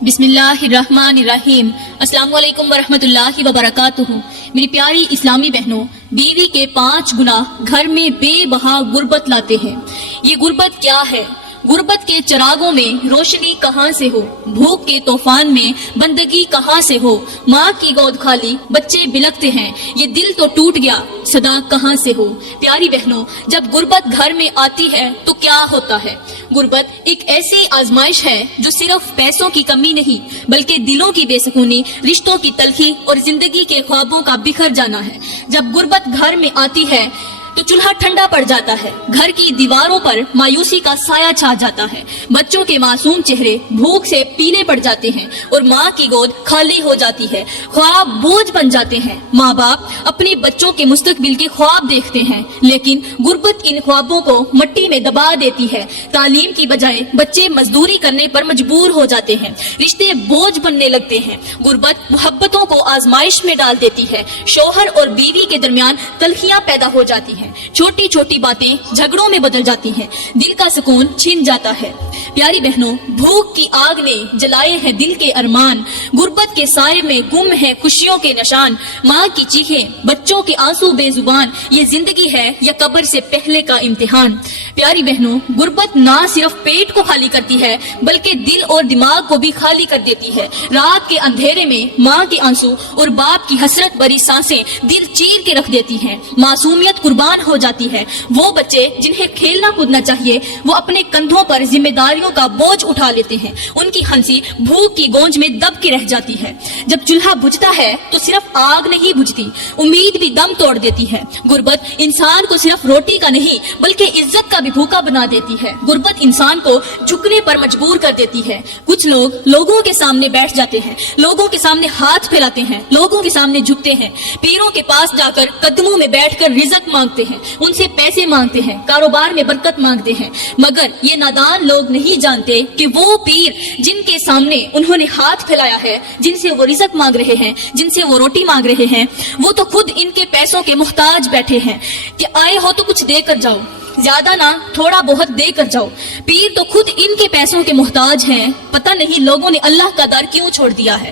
بسم اللہ الرحمن الرحیم۔ السلام علیکم ورحمۃ اللہ وبرکاتہ۔ میری پیاری اسلامی بہنوں، بیوی کے 5 گناہ گھر میں بے بہا غربت لاتے ہیں۔ یہ غربت کیا ہے؟ غربت کے چراغوں میں روشنی کہاں سے ہو، بھوک کے طوفان میں بندگی کہاں سے ہو، ماں کی گود خالی بچے بلکتے ہیں، یہ دل تو ٹوٹ گیا صدا کہاں سے ہو۔ پیاری بہنوں، جب غربت گھر میں آتی ہے تو کیا ہوتا ہے؟ غربت ایک ایسی آزمائش ہے جو صرف پیسوں کی کمی نہیں بلکہ دلوں کی بے سکونی، رشتوں کی تلخی اور زندگی کے خوابوں کا بکھر جانا ہے۔ جب غربت گھر میں آتی ہے تو چولہا ٹھنڈا پڑ جاتا ہے، گھر کی دیواروں پر مایوسی کا سایہ چھا جاتا ہے، بچوں کے معصوم چہرے بھوک سے پیلے پڑ جاتے ہیں اور ماں کی گود خالی ہو جاتی ہے، خواب بوجھ بن جاتے ہیں۔ ماں باپ اپنے بچوں کے مستقبل کے خواب دیکھتے ہیں، لیکن غربت ان خوابوں کو مٹی میں دبا دیتی ہے۔ تعلیم کی بجائے بچے مزدوری کرنے پر مجبور ہو جاتے ہیں، رشتے بوجھ بننے لگتے ہیں۔ غربت محبتوں کو آزمائش میں ڈال دیتی ہے، شوہر اور بیوی کے درمیان تلخیاں پیدا ہو جاتی ہیں، چھوٹی چھوٹی باتیں جھگڑوں میں بدل جاتی ہیں، دل کا سکون چھن جاتا ہے۔ پیاری بہنوں، بھوک کی آگ نے جلائے ہیں دل کے ارمان، غربت کے سائے میں گم ہے خوشیوں کے نشان، ماں کی چیخیں، بچوں کے آنسو بے زبان، یہ زندگی ہے یا قبر سے پہلے کا امتحان۔ پیاری بہنوں، غربت نہ صرف پیٹ کو خالی کرتی ہے بلکہ دل اور دماغ کو بھی خالی کر دیتی ہے۔ رات کے اندھیرے میں ماں کے آنسو اور باپ کی حسرت بھری سانسیں دل چیر کے رکھ دیتی ہیں، معصومیت قربان ہو جاتی ہے۔ وہ بچے جنہیں کھیلنا کودنا چاہیے وہ اپنے کندھوں پر ذمہ داریوں کا بوجھ اٹھا لیتے ہیں، ان کی ہنسی بھوک کی گونج میں دب کے رہ جاتی ہے۔ جب چولہا بجھتا ہے تو صرف آگ نہیں بجھتی، امید بھی دم توڑ دیتی ہے۔ غربت انسان کو صرف روٹی کا نہیں بلکہ عزت کا بھی بھوکا بنا دیتی ہے۔ غربت انسان کو جھکنے پر مجبور کر دیتی ہے۔ کچھ لوگ لوگوں کے سامنے بیٹھ جاتے ہیں، لوگوں کے سامنے ہاتھ پھیلاتے ہیں، لوگوں کے سامنے جھکتے ہیں، پیروں کے پاس جا کر قدموں میں بیٹھ کر رزق مانگتے ہیں، ان سے پیسے مانگتے ہیں، کاروبار میں برکت مانگتے ہیں، مگر یہ نادان لوگ نہیں جانتے کہ وہ پیر جن کے سامنے انہوں نے ہاتھ پھیلایا ہے، جن سے وہ رزق مانگ رہے ہیں، جن سے وہ روٹی مانگ رہے ہیں، وہ تو خود ان کے پیسوں کے محتاج بیٹھے ہیں کہ آئے ہو تو کچھ دے کر جاؤ، زیادہ نہ تھوڑا بہت دے کر جاؤ۔ پیر تو خود ان کے پیسوں کے محتاج ہیں۔ پتہ نہیں لوگوں نے اللہ کا در کیوں چھوڑ دیا ہے۔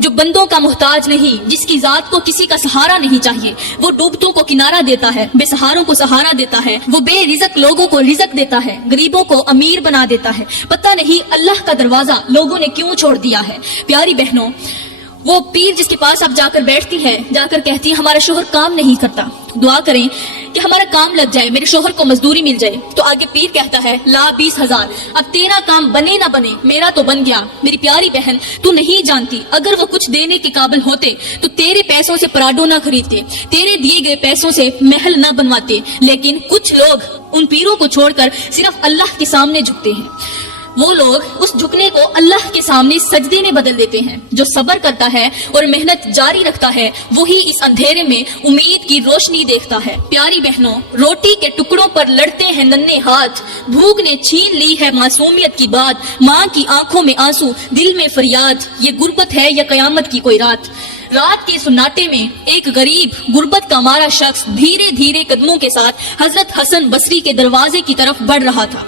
جو بندوں کا محتاج نہیں، جس کی ذات کو کسی کا سہارا نہیں چاہیے، وہ ڈوبتوں کو کنارہ دیتا ہے، بے سہاروں کو سہارا دیتا ہے، وہ بے رزق لوگوں کو رزق دیتا ہے، غریبوں کو امیر بنا دیتا ہے۔ پتہ نہیں اللہ کا دروازہ لوگوں نے کیوں چھوڑ دیا ہے۔ پیاری بہنوں، وہ پیر جس کے پاس آپ جا کر بیٹھتی ہے، جا کر کہتی ہے ہمارا شوہر کام نہیں کرتا، دعا کریں کہ ہمارا کام لگ جائے، میرے شوہر کو مزدوری مل جائے، تو آگے پیر کہتا ہے لا 20,000، اب تیرا کام بنے نہ بنے میرا تو بن گیا۔ میری پیاری بہن، تو نہیں جانتی اگر وہ کچھ دینے کے قابل ہوتے تو تیرے پیسوں سے پراڈو نہ خریدتے، تیرے دیے گئے پیسوں سے محل نہ بنواتے، لیکن کچھ لوگ ان پیروں کو چھوڑ کر صرف اللہ کے سامنے جھکتے ہیں۔ وہ لوگ اس جھکنے کو اللہ کے سامنے سجدے میں بدل دیتے ہیں۔ جو صبر کرتا ہے اور محنت جاری رکھتا ہے وہی اس اندھیرے میں امید کی روشنی دیکھتا ہے۔ پیاری بہنوں، روٹی کے ٹکڑوں پر لڑتے ہیں ننھے ہاتھ، بھوک نے چھین لی ہے معصومیت کی بات، ماں کی آنکھوں میں آنسو، دل میں فریاد، یہ غربت ہے یا قیامت کی کوئی رات۔ رات کے سناٹے میں ایک غریب غربت کا مارا شخص دھیرے دھیرے قدموں کے ساتھ حضرت حسن بصری کے دروازے کی طرف بڑھ رہا تھا۔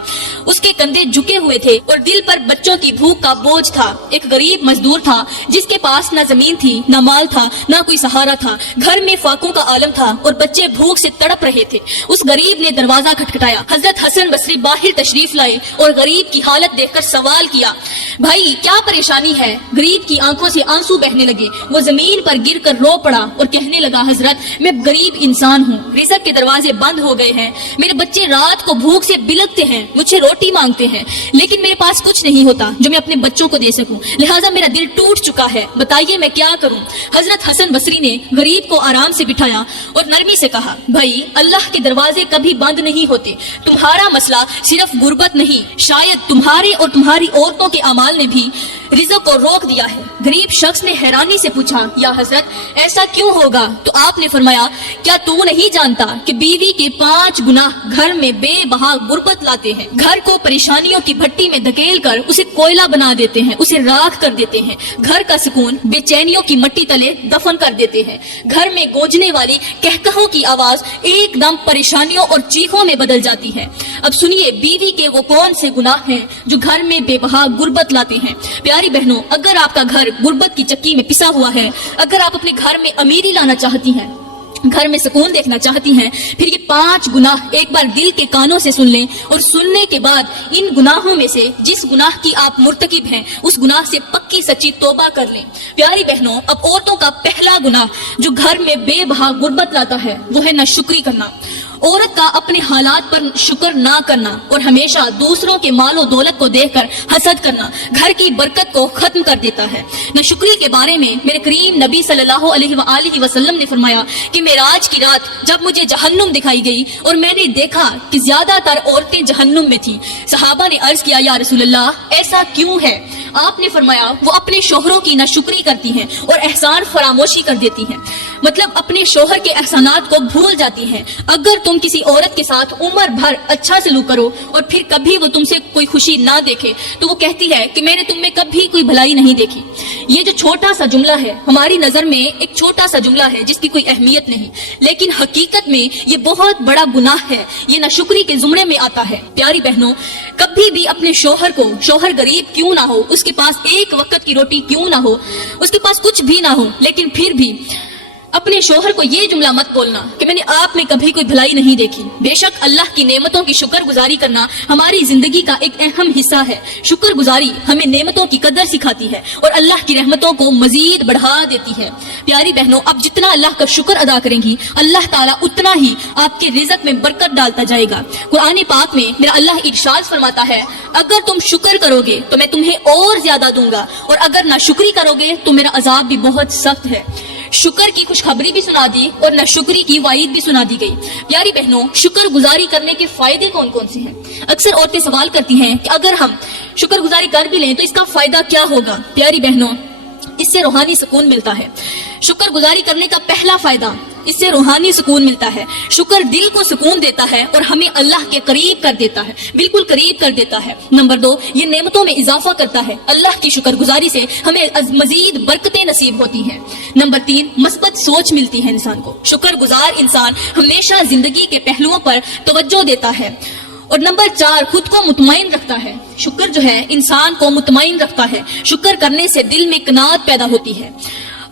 اس کے کندھے جھکے ہوئے تھے اور دل پر بچوں کی بھوک کا بوجھ تھا۔ ایک غریب مزدور تھا جس کے پاس نہ زمین تھی، نہ مال تھا، نہ کوئی سہارا تھا، گھر میں فاقوں کا عالم تھا اور بچے بھوک سے تڑپ رہے تھے۔ اس غریب نے دروازہ کھٹکھٹایا، حضرت حسن بصری باہر تشریف لائے اور غریب کی حالت دیکھ کر سوال کیا، بھائی کیا پریشانی ہے؟ غریب کی آنکھوں سے آنسو بہنے لگے، وہ زمین پر گر کر رو پڑا اور کہنے لگا، حضرت میں غریب انسان ہوں، رزق کے دروازے بند ہو گئے ہیں، میرے بچے رات کو بھوک سے بلکتے ہیں، مجھے روٹی مانگتے ہیں، لیکن میرے پاس کچھ نہیں ہوتا جو میں اپنے بچوں کو دے سکوں، لہٰذا میرا دل ٹوٹ چکا ہے، بتائیے میں کیا کروں؟ حضرت حسن بصری نے غریب کو آرام سے بٹھایا اور نرمی سے کہا، بھائی اللہ کے دروازے کبھی بند نہیں ہوتے، تمہارا مسئلہ صرف غربت نہیں، شاید تمہارے اور تمہاری عورتوں کے اعمال نے بھی رزق کو روک دیا ہے۔ غریب شخص نے حیرانی سے پوچھا، یا حضرت ایسا کیوں ہوگا؟ تو آپ نے فرمایا، کیا تو نہیں جانتا کہ بیوی کے 5 گناہ گھر میں بے بہا غربت لاتے ہیں؟ گھر کو پریشانیوں کی بھٹی میں دھکیل کر اسے کوئلہ بنا دیتے ہیں، اسے راکھ کر دیتے ہیں، گھر کا سکون بے چینیوں کی مٹی تلے دفن کر دیتے ہیں، گھر میں گونجنے والی کہکہوں کی آواز ایک دم پریشانیوں اور چیخوں میں بدل جاتی ہے۔ اب سنیے بیوی کے وہ کون سے گناہ ہیں جو گھر میں بے بہا غربت لاتے ہیں۔ پیاری پیاری بہنوں، اگر آپ کا گھر غربت کی چکی میں پسا ہوا ہے، اگر آپ اپنے گھر میں امیری لانا چاہتی ہیں، گھر میں سکون دیکھنا چاہتی ہیں، پھر یہ 5 گناہ ایک بار دل کے کانوں سے سن لیں، اور سننے کے بعد ان گناہوں میں سے جس گناہ کی آپ مرتکب ہیں اس گناہ سے پکی سچی توبہ کر لیں۔ پیاری بہنوں، اب عورتوں کا پہلا گناہ جو گھر میں بے بہا غربت لاتا ہے وہ ہے ناشکری کرنا۔ عورت کا اپنے حالات پر شکر نہ کرنا اور ہمیشہ دوسروں کے مال و دولت کو دیکھ کر حسد کرنا گھر کی برکت کو ختم کر دیتا ہے۔ ناشکری کے بارے میں میرے کریم نبی صلی اللہ علیہ وآلہ وسلم نے فرمایا کہ معراج کی رات جب مجھے جہنم دکھائی گئی اور میں نے دیکھا کہ زیادہ تر عورتیں جہنم میں تھیں، صحابہ نے عرض کیا یا رسول اللہ ایسا کیوں ہے؟ آپ نے فرمایا وہ اپنے شوہروں کی ناشکری کرتی ہیں اور احسان فراموشی کر دیتی ہیں، مطلب اپنے شوہر کے احسانات کو بھول جاتی ہیں۔ اگر تم کسی عورت کے ساتھ عمر بھر اچھا سلوک کرو اور پھر کبھی وہ تم سے کوئی خوشی نہ دیکھے تو وہ کہتی ہے کہ میں نے تم میں کبھی کوئی بھلائی نہیں دیکھی۔ یہ جو چھوٹا سا جملہ ہے ہماری نظر میں ایک چھوٹا سا جملہ ہے جس کی کوئی اہمیت نہیں، لیکن حقیقت میں یہ بہت بڑا گناہ ہے، یہ ناشکری کے زمرے میں آتا ہے۔ پیاری بہنوں، کبھی بھی اپنے شوہر کو، شوہر غریب کیوں نہ ہو، اس کے پاس ایک وقت کی روٹی کیوں نہ ہو، اس کے پاس کچھ بھی نہ ہو، لیکن پھر بھی اپنے شوہر کو یہ جملہ مت بولنا کہ میں نے آپ میں کبھی کوئی بھلائی نہیں دیکھی۔ بے شک اللہ کی نعمتوں کی شکر گزاری کرنا ہماری زندگی کا ایک اہم حصہ ہے۔ شکر گزاری ہمیں نعمتوں کی قدر سکھاتی ہے اور اللہ کی رحمتوں کو مزید بڑھا دیتی ہے۔ پیاری بہنوں، اب جتنا اللہ کا شکر ادا کریں گی اللہ تعالیٰ اتنا ہی آپ کے رزق میں برکت ڈالتا جائے گا۔ قرآن پاک میں میرا اللہ ارشاد فرماتا ہے اگر تم شکر کرو گے تو میں تمہیں اور زیادہ دوں گا، اور اگر ناشکری کرو گے تو میرا عذاب بھی بہت سخت ہے۔ شکر کی خوشخبری بھی سنا دی اور ناشکری کی وعید بھی سنا دی گئی۔ پیاری بہنوں، شکر گزاری کرنے کے فائدے کون کون سے ہیں؟ اکثر عورتیں سوال کرتی ہیں کہ اگر ہم شکر گزاری کر بھی لیں تو اس کا فائدہ کیا ہوگا؟ پیاری بہنوں، اس سے روحانی سکون ملتا ہے۔ شکر گزاری کرنے کا پہلا فائدہ، اس سے روحانی سکون ملتا ہے۔ شکر دل کو سکون دیتا ہے اور ہمیں اللہ کے قریب کر دیتا ہے، بالکل قریب کر دیتا ہے۔ نمبر 2، یہ نعمتوں میں اضافہ کرتا ہے۔ اللہ کی شکر گزاری سے ہمیں مزید برکتیں نصیب ہوتی ہیں۔ نمبر 3، مثبت سوچ ملتی ہے انسان کو۔ شکر گزار انسان ہمیشہ زندگی کے پہلوؤں پر توجہ دیتا ہے۔ اور نمبر 4، خود کو مطمئن رکھتا ہے۔ شکر جو ہے انسان کو مطمئن رکھتا ہے۔ شکر کرنے سے دل میں قناعت پیدا ہوتی ہے۔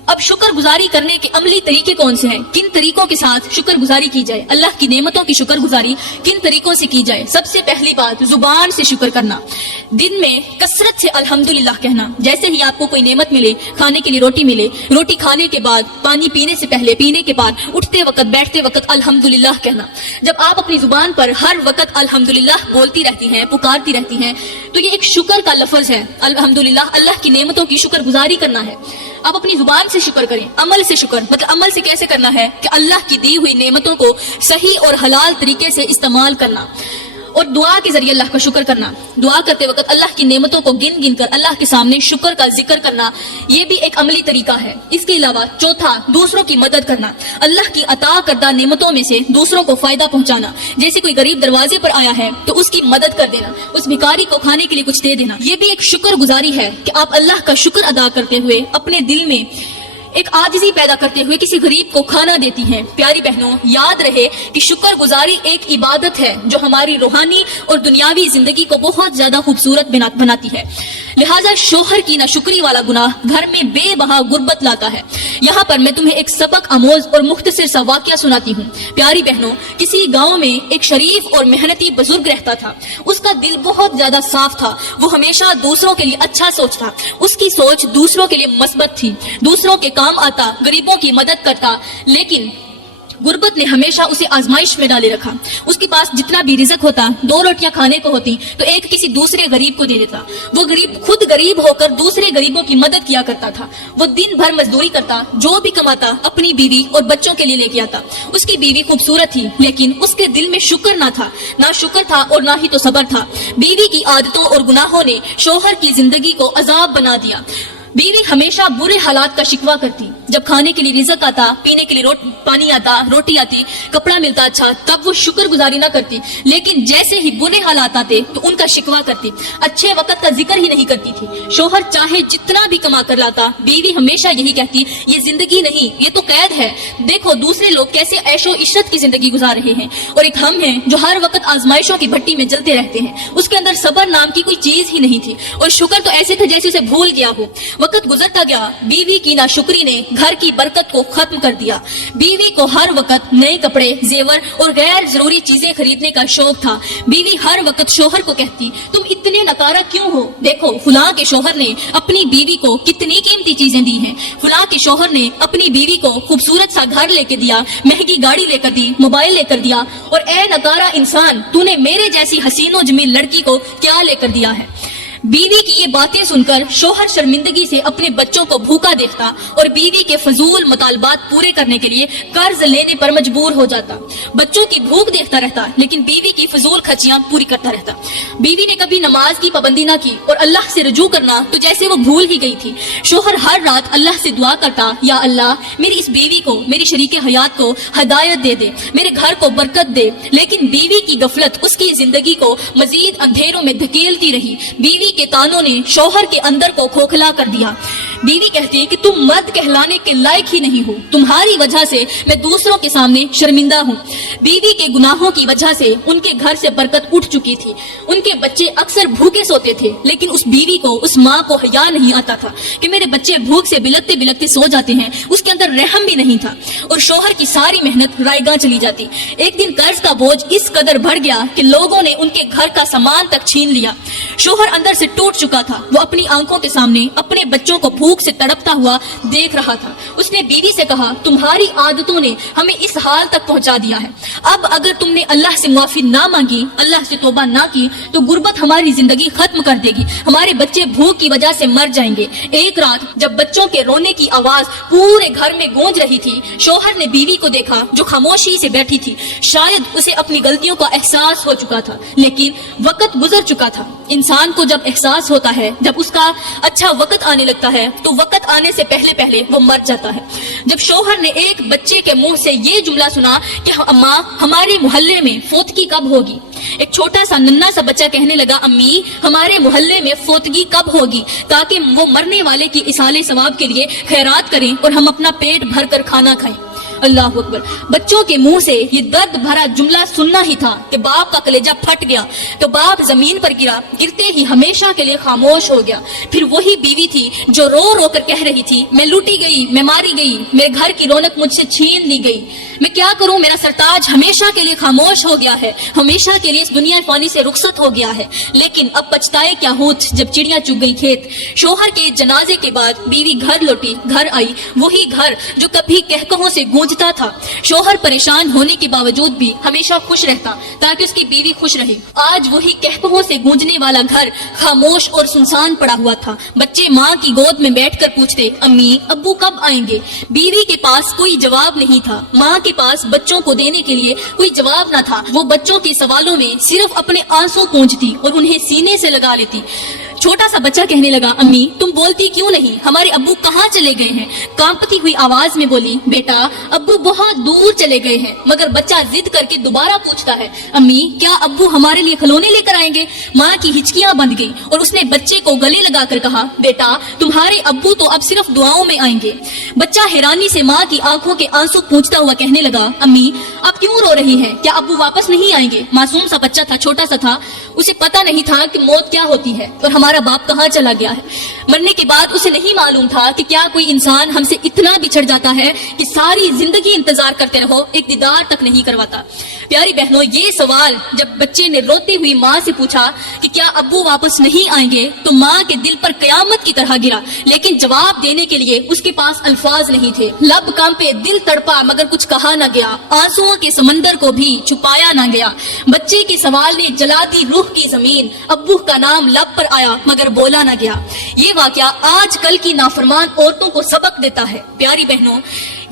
اب شکر گزاری کرنے کے عملی طریقے کون سے ہیں؟ کن طریقوں کے ساتھ شکر گزاری کی جائے؟ اللہ کی نعمتوں کی شکر گزاری کن طریقوں سے کی جائے؟ سب سے پہلی بات، زبان سے شکر کرنا۔ دن میں کثرت سے الحمدللہ کہنا۔ جیسے ہی آپ کو کوئی نعمت ملے، کھانے کے لیے روٹی ملے، روٹی کھانے کے بعد، پانی پینے سے پہلے، پینے کے بعد، اٹھتے وقت، بیٹھتے وقت الحمدللہ کہنا۔ جب آپ اپنی زبان پر ہر وقت الحمدللہ بولتی رہتی ہیں، پکارتی رہتی ہیں، تو یہ ایک شکر کا لفظ ہے۔ الحمدللہ، اللہ کی نعمتوں کی شکر گزاری کرنا ہے۔ آپ اپنی زبان سے شکر کریں، عمل سے شکر، مطلب عمل سے کیسے کرنا ہے کہ اللہ کی دی ہوئی نعمتوں کو صحیح اور حلال طریقے سے استعمال کرنا، اور دعا کے ذریعے اللہ کا شکر کرنا۔ دعا کرتے وقت اللہ کی نعمتوں کو گن گن کر اللہ کے سامنے شکر کا ذکر کرنا، یہ بھی ایک عملی طریقہ ہے۔ اس کے علاوہ چوتھا، دوسروں کی مدد کرنا۔ اللہ کی عطا کردہ نعمتوں میں سے دوسروں کو فائدہ پہنچانا۔ جیسے کوئی غریب دروازے پر آیا ہے تو اس کی مدد کر دینا، اس بھکاری کو کھانے کے لیے کچھ دے دینا، یہ بھی ایک شکر گزاری ہے کہ آپ اللہ کا شکر ادا کرتے ہوئے اپنے دل میں ایک عاجزی پیدا کرتے ہوئے کسی غریب کو کھانا دیتی ہیں۔ پیاری بہنوں، یاد رہے کہ شکر گزاری ایک عبادت ہے جو ہماری روحانی اور دنیاوی زندگی کو بہت زیادہ خوبصورت بناتی ہے۔ لہٰذا شوہر کی ناشکری والا گناہ گھر میں بے بہا غربت لاتا ہے۔ یہاں پر میں تمہیں ایک سبق آموز اور مختصر سا واقعہ سناتی ہوں۔ پیاری بہنوں، کسی گاؤں میں ایک شریف اور محنتی بزرگ رہتا تھا۔ اس کا دل بہت زیادہ صاف تھا، وہ ہمیشہ دوسروں کے لیے اچھا سوچتا، اس کی سوچ دوسروں کے لیے مثبت تھی، دوسروں کے کام آتا، غریبوں کی مدد کرتا۔ لیکن غربت نے ہمیشہ اسے آزمائش میں ڈالے رکھا۔ اس کے پاس جتنا بھی رزق ہوتا، 2 روٹیاں کھانے کو ہوتی تو ایک کسی دوسرے غریب کو دے دیتا۔ وہ غریب خود غریب ہو کر دوسرے غریبوں کی مدد کیا کرتا تھا۔ وہ دن بھر مزدوری کرتا، جو بھی کماتا اپنی بیوی اور بچوں کے لیے لے کے آتا۔ اس کی بیوی خوبصورت تھی لیکن اس کے دل میں شکر نہ تھا، نہ شکر تھا اور نہ ہی تو صبر تھا۔ بیوی کی عادتوں اور گناہوں نے شوہر کی زندگی کو عذاب بنا دیا۔ بیوی ہمیشہ برے حالات کا شکوہ کرتی، جب کھانے کے لیے رزق آتا، پینے کے لیے پانی آتا، روٹی آتی، کپڑا ملتا اچھا، تب وہ شکر گزاری نہ کرتی، لیکن جیسے ہی برے حالات آتے تو ان کا شکوہ کرتی، اچھے وقت کا ذکر ہی نہیں کرتی تھی۔ شوہر چاہے جتنا بھی کما کر لاتا، بیوی ہمیشہ یہی کہتی، یہ زندگی نہیں، یہ تو قید ہے، دیکھو دوسرے لوگ کیسے عیش و عشرت کی زندگی گزار رہے ہیں، اور ایک ہم ہیں جو ہر وقت آزمائشوں کی بھٹی میں جلتے رہتے ہیں۔ اس کے اندر صبر نام کی کوئی چیز ہی نہیں تھی، اور شکر تو ایسے تھا جیسے اسے بھول گیا ہو۔ وقت گزرتا گیا، بیوی کی ناشکری نے گھر کی برکت کو ختم کر دیا۔ بیوی کو ہر وقت نئے کپڑے، زیور اور غیر ضروری چیزیں خریدنے کا شوق تھا۔ بیوی ہر وقت شوہر کو کہتی، تم اتنے نکارہ کیوں ہو؟ دیکھو فلاں کے شوہر نے اپنی بیوی کو کتنی قیمتی چیزیں دی ہیں، فلاں کے شوہر نے اپنی بیوی کو خوبصورت سا گھر لے کے دیا، مہنگی گاڑی لے کر دی، موبائل لے کر دیا، اور اے نکارہ انسان، تو نے میرے جیسی حسین و جمیل لڑکی کو کیا لے کر دیا ہے؟ بیوی کی یہ باتیں سن کر شوہر شرمندگی سے اپنے بچوں کو بھوکا دیکھتا اور بیوی کے فضول مطالبات پورے کرنے کے لیے قرض لینے پر مجبور ہو جاتا۔ بچوں کی بھوک دیکھتا رہتا لیکن بیوی کی فضول خرچیاں پوری کرتا رہتا۔ بیوی نے کبھی نماز کی پابندی نہ کی اور اللہ سے رجوع کرنا تو جیسے وہ بھول ہی گئی تھی۔ شوہر ہر رات اللہ سے دعا کرتا، یا اللہ میری اس بیوی کو، میری شریک حیات کو ہدایت دے دے، میرے گھر کو برکت دے، لیکن بیوی کی غفلت اس کی زندگی کو مزید اندھیروں میں دھکیلتی رہی۔ بیوی کے تانوں نے شوہر کے اندر کو کھوکھلا کر دیا۔ بیوی کہتی کہ تم مرد کہلانے کے لائق ہی نہیں ہو، تمہاری وجہ سے میں دوسروں کے سامنے شرمندہ ہوں۔ بیوی کے گناہوں کی وجہ سے ان کے گھر سے برکت اٹھ چکی تھی، ان کے بچے اکثر بھوکے سوتے تھے، لیکن اس بیوی کو، اس ماں کو حیا نہیں آتا تھا کہ میرے بچے بھوک سے بلکتے بلکتے سو جاتے ہیں، اس کے اندر رحم بھی نہیں تھا، اور شوہر کی ساری محنت رائیگاں چلی جاتی۔ ایک دن قرض کا بوجھ اس قدر بڑھ گیا کہ لوگوں نے ان کے گھر کا سامان تک چھین لیا۔ شوہر اندر سے ٹوٹ چکا تھا، وہ اپنی آنکھوں کے سامنے اپنے بچوں کو بھوک سے تڑپتا ہوا دیکھ رہا تھا۔ اس نے بیوی سے کہا، تمہاری عادتوں نے ہمیں اس حال تک پہنچا دیا ہے، اب اگر تم نے اللہ سے معافی نہ مانگی، اللہ سے توبہ نہ کی تو غربت ہماری زندگی ختم کر دے گی، ہمارے بچے بھوک کی وجہ سے مر جائیں گے۔ ایک رات جب بچوں کے رونے کی آواز پورے گھر میں گونج رہی تھی، شوہر نے بیوی کو دیکھا جو خاموشی سے بیٹھی تھی۔ شاید اسے اپنی غلطیوں کا احساس ہو چکا تھا، لیکن وقت گزر چکا تھا۔ انسان کو جب احساس ہوتا ہے، جب اس کا اچھا وقت آنے لگتا ہے تو وقت آنے سے پہلے وہ مر جاتا ہے۔ جب شوہر نے ایک بچے کے منہ سے یہ جملہ سنا کہ اماں ہمارے محلے میں فوتگی کب ہوگی، ایک چھوٹا سا ننھا سا بچہ کہنے لگا، امی ہمارے محلے میں فوتگی کب ہوگی تاکہ وہ مرنے والے کی اصالِ ثواب کے لیے خیرات کریں اور ہم اپنا پیٹ بھر کر کھانا کھائیں۔ اللہ اکبر۔ بچوں کے منہ سے یہ درد بھرا جملہ سننا ہی تھا کہ باپ کا کلیجہ پھٹ گیا، تو باپ زمین پر گرا، گرتے ہی ہمیشہ کے لیے خاموش ہو گیا۔ پھر وہی بیوی تھی جو رو رو کر کہہ رہی تھی، میں لوٹی گئی، میں ماری گئی، میرے گھر کی رونق مجھ سے چھین لی گئی، میں کیا کروں، میرا سرتاج ہمیشہ کے لیے خاموش ہو گیا ہے، ہمیشہ کے لیے اس دنیا فانی سے رخصت ہو گیا ہے، لیکن اب پچھتائے کیا ہوت جب چڑیاں چگ گئی کھیت۔ شوہر کے جنازے کے بعد بیوی گھر لوٹی، گھر آئی، وہی گھر جو کبھی کہکہوں سے گونجتا تھا۔ شوہر پریشان ہونے کے باوجود بھی ہمیشہ خوش رہتا تاکہ اس کی بیوی خوش رہے۔ آج وہی کہکہوں سے گونجنے والا گھر خاموش اور سنسان پڑا ہوا تھا۔ بچے ماں کی گود میں بیٹھ کر پوچھتے، امی ابو کب آئیں گے؟ بیوی کے پاس کوئی جواب نہیں تھا، ماں کے پاس بچوں کو دینے کے لیے کوئی جواب نہ تھا۔ وہ بچوں کے سوالوں میں صرف اپنے آنسو پونجتی اور انہیں سینے سے لگا لیتی۔ چھوٹا سا بچہ کہنے لگا، امی تم بولتی کیوں نہیں، ہمارے ابو کہاں چلے گئے ہیں؟ کانپتی ہوئی آواز میں بولی، بیٹا ابو بہت دور چلے گئے ہیں۔ مگر بچہ ضد کر کے دوبارہ پوچھتا ہے، امی کیا ابو ہمارے لیے کھلونے لے کر آئیں گے؟ ماں کی ہچکیاں بند گئی اور اس نے بچے کو گلے لگا کر کہا، بیٹا تمہارے ابو تو اب صرف دعاؤں میں آئیں گے۔ بچہ حیرانی سے ماں کی آنکھوں کے آنسو پوچھتا ہوا کہنے لگا، امی آپ کیوں رو رہی ہیں؟ کیا ابو واپس نہیں آئیں گے؟ معصوم سا بچہ تھا، چھوٹا سا تھا، اسے پتہ نہیں تھا کہ موت کیا ہوتی ہے اور ہمارا باپ کہاں چلا گیا ہے۔ مرنے کے بعد اسے نہیں معلوم تھا کہ کیا کوئی انسان ہم سے اتنا بچھڑ جاتا ہے کہ ساری زندگی انتظار کرتے رہو، ایک دیدار تک نہیں کرواتا۔ پیاری بہنوں، یہ سوال جب بچے نے روتی ہوئی ماں سے پوچھا کہ کیا ابو واپس نہیں آئیں گے تو ماں کے دل پر قیامت کی طرح گرا، لیکن جواب دینے کے لیے اس کے پاس الفاظ نہیں تھے۔ لب کانپے، دل تڑپا، مگر کچھ کہا نہ گیا، آنسوؤں کے سمندر کو بھی چھپایا نہ گیا۔ بچے کے سوال نے جلا دی روح کی زمین، ابو کا نام لب پر آیا مگر بولا نہ گیا۔ یہ واقعہ آج کل کی نافرمان عورتوں کو سبق دیتا ہے۔ پیاری بہنوں،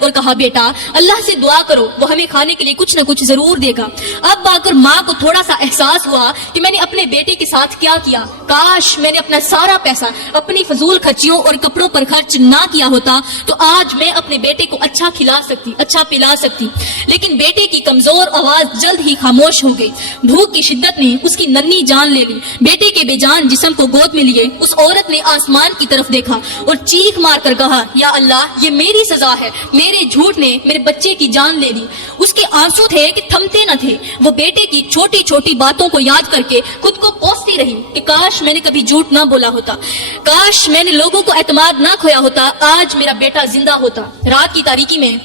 اور کہا بیٹا اللہ سے دعا کرو, وہ ہمیں کھانے کے لیے کچھ نہ کچھ ضرور دے گا. اب آ کر ماں کو تھوڑا سا احساس ہوا کہ میں نے اپنے بیٹے کے ساتھ کیا کیا, کاش میں نے اپنا سارا پیسہ اپنی فضول خرچیوں اور کپڑوں پر خرچ نہ کیا ہوتا تو آج میں اپنے بیٹے کو اچھا کھلا سکتی, اچھا پلا سکتی. لیکن بیٹے کی کمزور آواز جلد ہی خاموش ہو گئی. بھوک کی شدت نے اس کی ننھی جان لے لی. بیٹے کے بے جان جسم کو گود میں لیے اس عورت نے آسمان کی طرف دیکھا اور چیخ مار کر کہا, یا اللہ یہ میری سزا ہے, میرے جھوٹ نے میرے بچے کی جان لے لی. اس کے آنسو تھے کہ تھمتے نہ تھے. وہ بیٹے کی چھوٹی چھوٹی باتوں کو یاد کر کے خود کو کوستی رہی کہ کاش میں نے کبھی جھوٹ نہ بولا ہوتا, کاش میں نے لوگوں کو اعتماد نہ کھویا ہوتا, آج میرا بیٹا زندہ ہوتا. رات کی تاریکی میں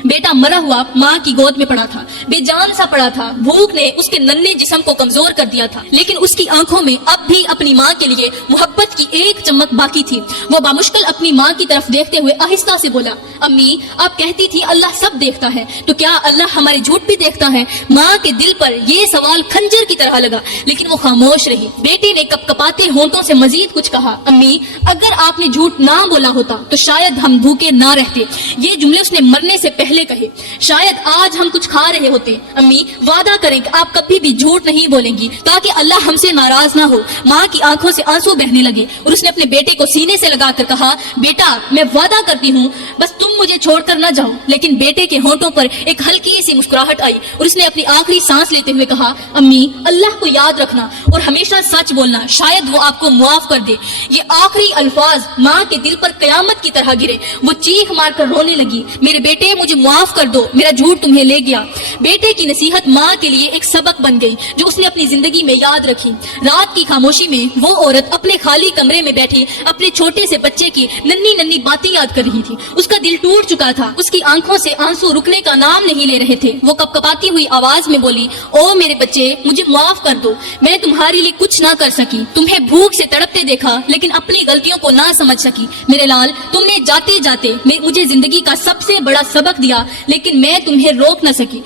بیٹا مرا ہوا ماں کی گود میں پڑا تھا, بے جان سا پڑا تھا. بھوک نے اس کے ننھے جسم کو کمزور کر دیا تھا, لیکن اس کی آنکھوں میں اب بھی اپنی ماں کے لیے محبت کی ایک چمک باقی تھی. وہ بامشکل اپنی ماں کی طرف دیکھتے ہوئے آہستہ سے بولا, امی آپ کہتی تھی اللہ سب دیکھتا ہے, تو کیا اللہ ہمارے جھوٹ بھی دیکھتا ہے؟ ماں کے دل پر یہ سوال خنجر کی طرح لگا, لیکن وہ خاموش رہی. بیٹے نے کپ کپاتے ہونٹوں سے مزید کچھ کہا, امی اگر آپ نے جھوٹ نہ بولا ہوتا تو شاید ہم بھوکے نہ رہتے. یہ جملے اس نے مرنے سے پہلے کہے. شاید آج ہم کچھ کھا رہے ہوتے. امی وعدہ کریں کہ آپ کبھی بھی جھوٹ نہیں بولیں گی تاکہ اللہ ہم سے ناراض نہ ہو. ماں کی آنکھوں سے آنسو بہنے لگے اور اس نے اپنے بیٹے کو سینے سے لگا کر کہا, بیٹا میں وعدہ کرتی ہوں بس تم مجھے چھوڑ کر نہ جاؤ. لیکن بیٹے کے ہونٹوں پر ایک ہلکی سی مسکراہٹ آئی اور اس نے اپنی آخری سانس لیتے ہوئے کہا, امی اللہ کو یاد رکھنا اور ہمیشہ سچ بولنا, شاید وہ آپ کو معاف کر دے. یہ آخری الفاظ ماں کے دل پر قیامت کی طرح گرے. وہ چیخ مار کر رونے لگی, میرے بیٹے مجھے معاف کر دو, میرا جھوٹ تمہیں لے گیا. بیٹے کی نصیحت ماں کے لیے ایک سبق بن گئی جو اس نے اپنی زندگی میں یاد رکھی. رات کی خاموشی میں وہ عورت اپنے خالی کمرے میں بیٹھی اپنے چھوٹے سے بچے کی ننھی ننھی باتیں یاد کر رہی تھی. اس کا دل ٹوٹ چکا تھا, اس کی آنکھوں سے آنسو رکنے کا نام نہیں لے رہے تھے. وہ کپ کپاتی ہوئی آواز میں بولی, او میرے بچے مجھے معاف کر دو, میں تمہارے لیے کچھ نہ کر سکی, تمہیں بھوک سے تڑپتے دیکھا لیکن اپنی غلطیوں کو نہ سمجھ سکی. میرے لال تم نے جاتے جاتے مجھے زندگی کا سب سے بڑا سبق دیا, لیکن میں تمہیں روک نہ سکی.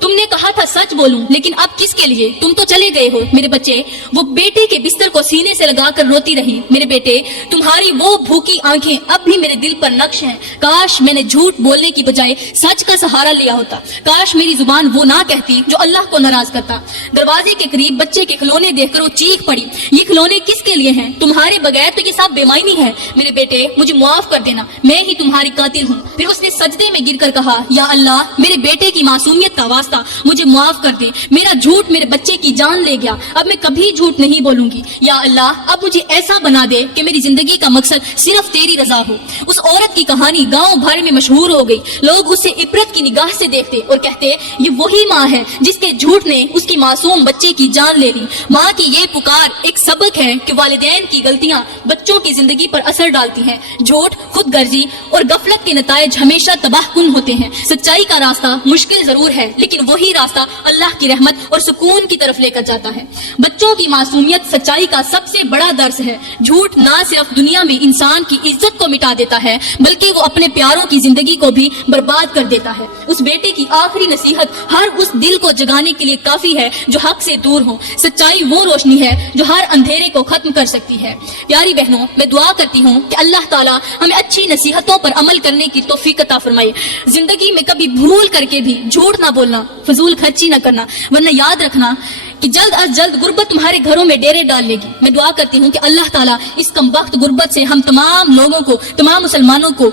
تم نے کہا تھا سچ بولوں, لیکن اب کس کے لیے؟ تم تو چلے گئے ہو میرے بچے. وہ بیٹے کے بستر کو سینے سے لگا کر روتی رہی, میرے بیٹے تمہاری وہ بھوکی آنکھیں اب بھی میرے دل پر نقش ہیں. کاش میں نے جھوٹ بولنے کی بجائے سچ کا سہارا لیا ہوتا, کاش میری زبان وہ نہ کہتی جو اللہ کو ناراض کرتا. دروازے کے قریب بچے کے کھلونے دیکھ کر وہ چیخ پڑی, یہ کھلونے کس کے لیے ہیں؟ تمہارے بغیر تو یہ سب بے معنی ہے. میرے بیٹے مجھے معاف کر دینا, میں ہی تمہاری قاتل ہوں. پھر اس نے سجدے میں گر کر کہا, یا اللہ میرے بیٹے کی معصومیت کا واسطہ مجھے معاف کر دے, میرا جھوٹ میرے بچے کی جان لے گیا, اب میں کبھی جھوٹ نہیں بولوں گی. یا اللہ اب مجھے ایسا بنا دے کہ میری زندگی کا مقصد صرف تیری رضا ہو. اس عورت کی کہانی گاؤں بھر میں مشہور ہو گئی. لوگ اسے عبرت کی نگاہ سے دیکھتے اور کہتے, یہ وہی ماں ہے جس کے جھوٹ نے اس کی معصوم بچے کی جان لے لی. ماں کی یہ پکار ایک سبق ہے کہ والدین کی غلطیاں بچوں کی زندگی پر اثر ڈالتی ہیں. جھوٹ, خود غرضی اور غفلت کے نتائج ہمیشہ تباہ کن ہوتے ہیں. سچائی کا راستہ مشکل ضرور ہے, لیکن وہی راستہ اللہ کی رحمت اور سکون کی طرف لے کر جاتا ہے. بچوں کی معصومیت سچائی کا سب سے بڑا درس ہے. جھوٹ نہ صرف دنیا میں انسان کی عزت کو مٹا دیتا ہے بلکہ وہ اپنے پیاروں کی زندگی کو بھی برباد کر دیتا ہے. اس بیٹے کی آخری نصیحت ہر اس دل کو جگانے کے لیے کافی ہے جو حق سے دور ہو. سچائی وہ روشنی ہے جو ہر اندھیرے کو ختم کر سکتی ہے. پیاری بہنوں, میں دعا کرتی ہوں کہ اللہ تعالیٰ ہمیں اچھی نصیحتوں پر عمل کرنے کی توفیق عطا فرمائے. زندگی میں کبھی بھول کر کے بھی جھوٹ نہ بولنا, فضول خرچی نہ کرنا, ورنہ یاد رکھنا کہ جلد از جلد غربت تمہارے گھروں میں ڈیرے ڈال لے گی. میں دعا کرتی ہوں کہ اللہ تعالیٰ اس کم وقت غربت سے ہم تمام لوگوں کو, تمام مسلمانوں کو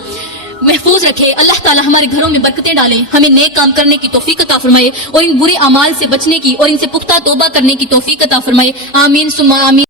محفوظ رکھے. اللہ تعالیٰ ہمارے گھروں میں برکتیں ڈالے, ہمیں نیک کام کرنے کی توفیق عطا فرمائے اور ان برے اعمال سے بچنے کی اور ان سے پختہ توبہ کرنے کی توفیق عطا فرمائے. آمین ثم آمین.